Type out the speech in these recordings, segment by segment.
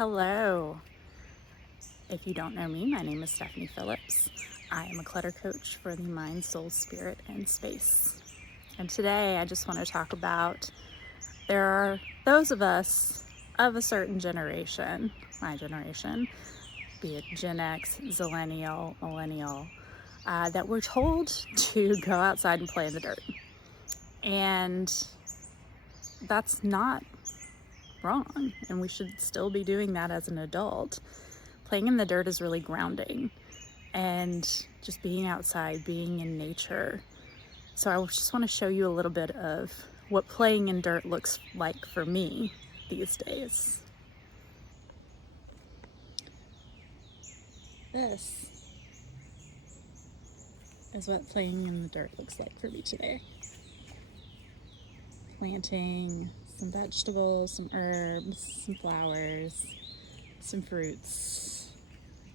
Hello. If you don't know me, my name is Stephanie Phillips. I am a clutter coach for the mind, soul, spirit, and space. And today I just want to talk about there are those of us of a certain generation, my generation, be it Gen X, Zillennial, Millennial, that we're told to go outside and play in the dirt. And that's not wrong, and we should still be doing that as an adult. Playing in the dirt is really grounding, and just being outside, being in nature. So I just want to show you a little bit of what playing in dirt looks like for me these days. This is what playing in the dirt looks like for me today. Planting some vegetables, some herbs, some flowers, some fruits,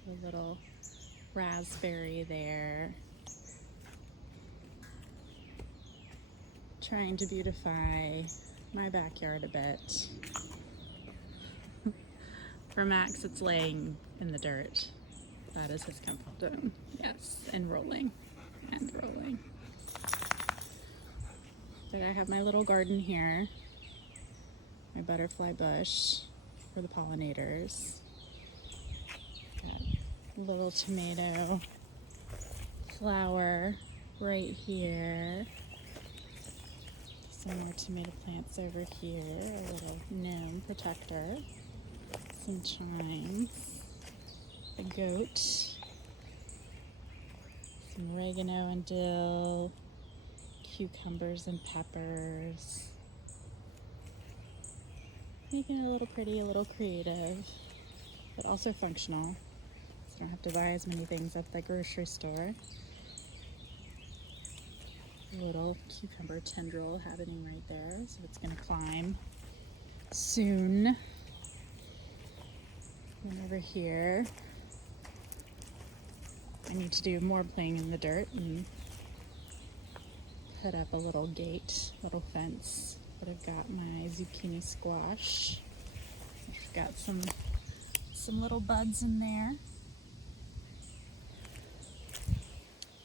a little raspberry there. Trying to beautify my backyard a bit. For Max, it's laying in the dirt. That is his comfort zone. Yes, and rolling, and rolling. But I have my little garden here, my butterfly bush for the pollinators. Got a little tomato flower right here. Some more tomato plants over here, a little gnome protector, some chimes, a goat, some oregano and dill, cucumbers and peppers. Making it a little pretty, a little creative, but also functional. So I don't have to buy as many things at the grocery store. A little cucumber tendril happening right there, so it's going to climb soon. And over here, I need to do more playing in the dirt and put up a little gate, little fence. But I've got my zucchini squash. I've got some little buds in there.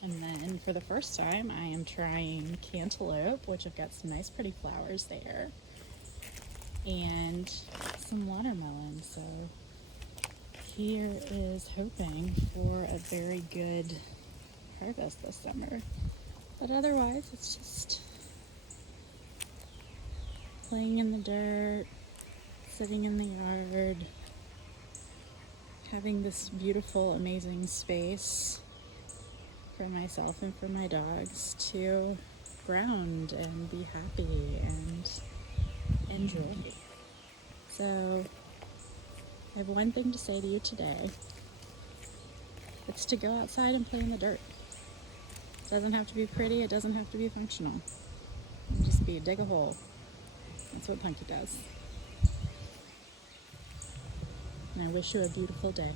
And then for the first time, I am trying cantaloupe, which I've got some nice pretty flowers there. And some watermelon. So here is hoping for a very good harvest this summer. But otherwise, it's just playing in the dirt, sitting in the yard, having this beautiful, amazing space for myself and for my dogs to ground and be happy and enjoy. So I have one thing to say to you today. It's to go outside and play in the dirt. It doesn't have to be pretty, it doesn't have to be functional. It can just be dig a hole. That's what Punky does. And I wish you a beautiful day.